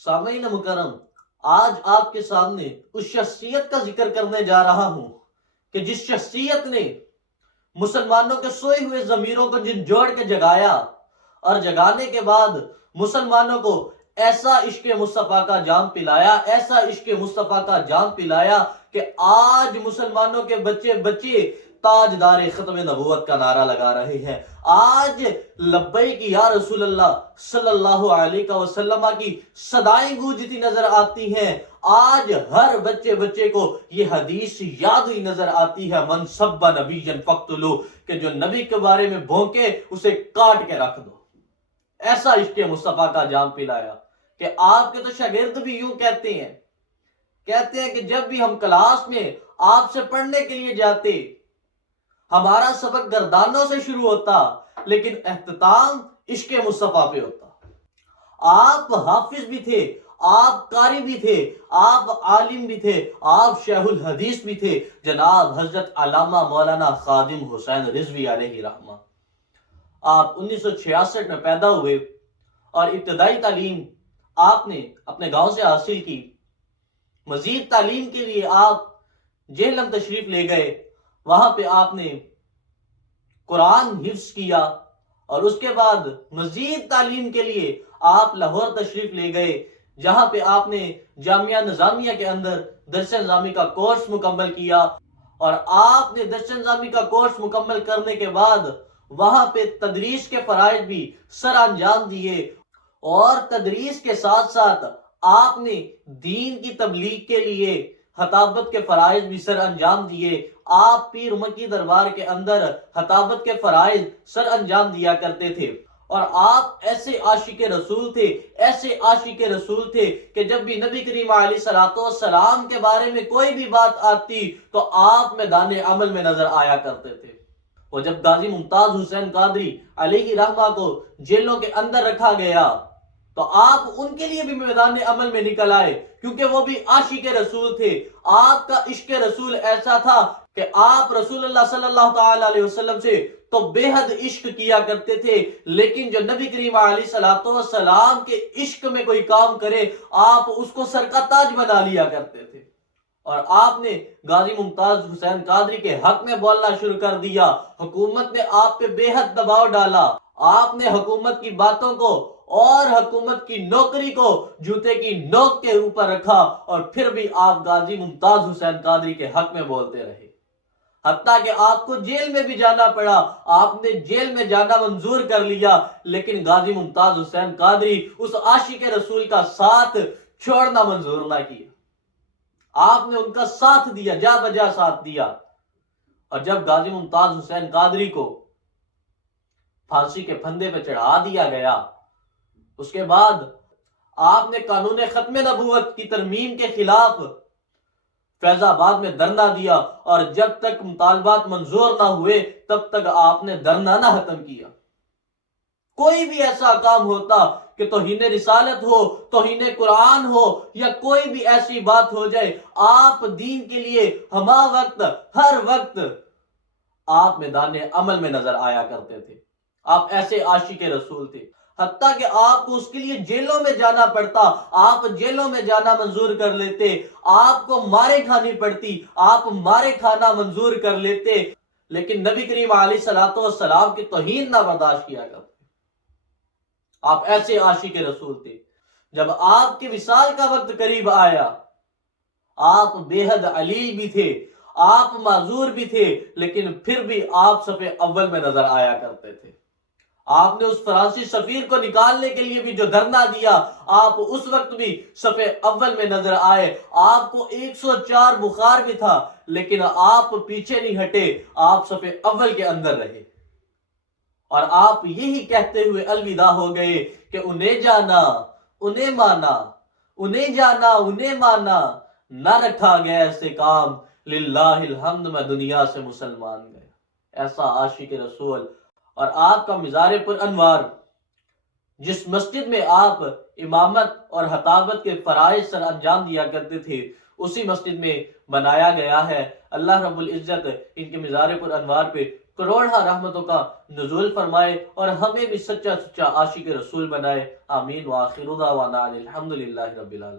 سامعین مکرم، آج آپ کے سامنے اس شخصیت کا ذکر کرنے جا رہا ہوں کہ جس شخصیت نے مسلمانوں کے سوئے ہوئے ضمیروں کو جھنجھوڑ کے جگایا اور جگانے کے بعد مسلمانوں کو ایسا عشق مصطفیٰ کا جام پلایا، ایسا عشق مصطفیٰ کا جام پلایا کہ آج مسلمانوں کے بچے بچے تاجدار ختم نبوت کا نعرہ لگا رہے ہیں۔ آج لبیک یا رسول اللہ صلی اللہ علیہ وسلم کی صدائیں گونجتی نظر آتی ہیں۔ آج ہر بچے بچے کو یہ حدیث یاد ہوئی نظر آتی ہے، من سب نبی فقتلو، کہ جو نبی کے بارے میں بھونکے اسے کاٹ کے رکھ دو۔ ایسا عشق مصطفیٰ کا جام پلایا کہ آپ کے تو شاگرد بھی یوں کہتے ہیں کہ جب بھی ہم کلاس میں آپ سے پڑھنے کے لیے جاتے، ہمارا سبق گردانوں سے شروع ہوتا لیکن اختتام عشق مصطفیٰ پہ ہوتا۔ آپ حافظ بھی تھے، آپ قاری بھی تھے، آپ عالم بھی تھے، آپ شیخ الحدیث بھی تھے، جناب حضرت علامہ مولانا خادم حسین رضوی علیہ رحمہ۔ آپ 1966 میں پیدا ہوئے اور ابتدائی تعلیم آپ نے اپنے گاؤں سے حاصل کی۔ مزید تعلیم کے لیے آپ جہلم تشریف لے گئے، وہاں پہ آپ نے قرآن حفظ کیا اور اس کے بعد مزید تعلیم کے لیے آپ لاہور تشریف لے گئے، جہاں پہ آپ نے جامعہ نظامیہ کے اندر درس نظامی کا کورس مکمل کیا، اور آپ نے درس نظامی کا کورس مکمل کرنے کے بعد وہاں پہ تدریس کے فرائض بھی سر انجام دیے، اور تدریس کے ساتھ ساتھ آپ نے دین کی تبلیغ کے لیے خطابت کے فرائض بھی سر انجام دیے۔ آپ پیر مکی دربار کے اندر خطابت کے فرائض سر انجام دیا کرتے تھے، اور آپ ایسے عاشق رسول تھے، ایسے عاشق رسول تھے کہ جب بھی نبی کریم علیہ الصلوۃ والسلام کے بارے میں کوئی بھی بات آتی تو آپ میدان عمل میں نظر آیا کرتے تھے۔ اور جب غازی ممتاز حسین قادری علیہ رحمہ کو جیلوں کے اندر رکھا گیا تو آپ ان کے لیے بھی میدان عمل میں نکل آئے، کیونکہ وہ بھی عاشق رسول تھے۔ آپ کا عشق رسول ایسا تھا کہ آپ رسول اللہ صلی اللہ تعالی علیہ وسلم سے تو بے حد عشق کیا کرتے تھے، لیکن جو نبی کریم علیہ الصلوۃ والسلام کے عشق میں کوئی کام کرے آپ اس کو سر کا تاج بنا لیا کرتے تھے۔ اور آپ نے غازی ممتاز حسین قادری کے حق میں بولنا شروع کر دیا۔ حکومت نے آپ پہ بے حد دباؤ ڈالا، آپ نے حکومت کی باتوں کو اور حکومت کی نوکری کو جوتے کی نوک کے اوپر رکھا، اور پھر بھی آپ غازی ممتاز حسین قادری کے حق میں بولتے رہے، حتیٰ کہ آپ کو جیل میں بھی جانا پڑا۔ آپ نے جیل میں جانا منظور کر لیا، لیکن غازی ممتاز حسین قادری اس عاشق رسول کا ساتھ چھوڑنا منظور نہ کیا۔ آپ نے ان کا ساتھ دیا، جا بجا ساتھ دیا، اور جب غازی ممتاز حسین قادری کو پھانسی کے پھندے پہ چڑھا دیا گیا، اس کے بعد آپ نے قانون ختم نبوت کی ترمیم کے خلاف فیض آباد میں دھرنا دیا، اور جب تک مطالبات منظور نہ ہوئے تب تک آپ نے دھرنا نہ ختم کیا۔ کوئی بھی ایسا کام ہوتا کہ توہین رسالت ہو، توہین قرآن ہو، یا کوئی بھی ایسی بات ہو جائے، آپ دین کے لیے ہما وقت ہر وقت آپ میدان عمل میں نظر آیا کرتے تھے۔ آپ ایسے عاشق رسول تھے، حتیٰ کہ آپ کو اس کے لیے جیلوں میں جانا پڑتا، آپ جیلوں میں جانا منظور کر لیتے، آپ کو مارے کھانی پڑتی، آپ مارے کھانا منظور کر لیتے، لیکن نبی کریم علیہ الصلوۃ والسلام کی توہین نہ برداشت کیا کرتے۔ آپ ایسے عاشق رسول تھے۔ جب آپ کے وصال کا وقت قریب آیا، آپ بے حد علیل بھی تھے، آپ معذور بھی تھے، لیکن پھر بھی آپ صف اول میں نظر آیا کرتے تھے۔ آپ نے اس فرانسیسی سفیر کو نکالنے کے لیے بھی جو دھرنا دیا، آپ اس وقت بھی صف اول میں نظر آئے۔ آپ کو 104 بخار بھی تھا، لیکن آپ پیچھے نہیں ہٹے، آپ صف اول کے اندر رہے، اور آپ یہی کہتے ہوئے الوداع ہو گئے کہ انہیں جانا انہیں مانا، انہیں جانا انہیں مانا، نہ رکھا گیا ایسے کام، للہ الحمد میں دنیا سے مسلمان گیا۔ ایسا عاشق رسول۔ اور آپ کا مزار پر انوار، جس مسجد میں آپ امامت اور خطابت کے فرائض سر انجام دیا کرتے تھے، اسی مسجد میں بنایا گیا ہے۔ اللہ رب العزت ان کے مزار پر انوار پہ کروڑہ رحمتوں کا نزول فرمائے اور ہمیں بھی سچا سچا عاشق رسول بنائے. آمین. وآخر دعوانا الحمدللہ رب العالمین.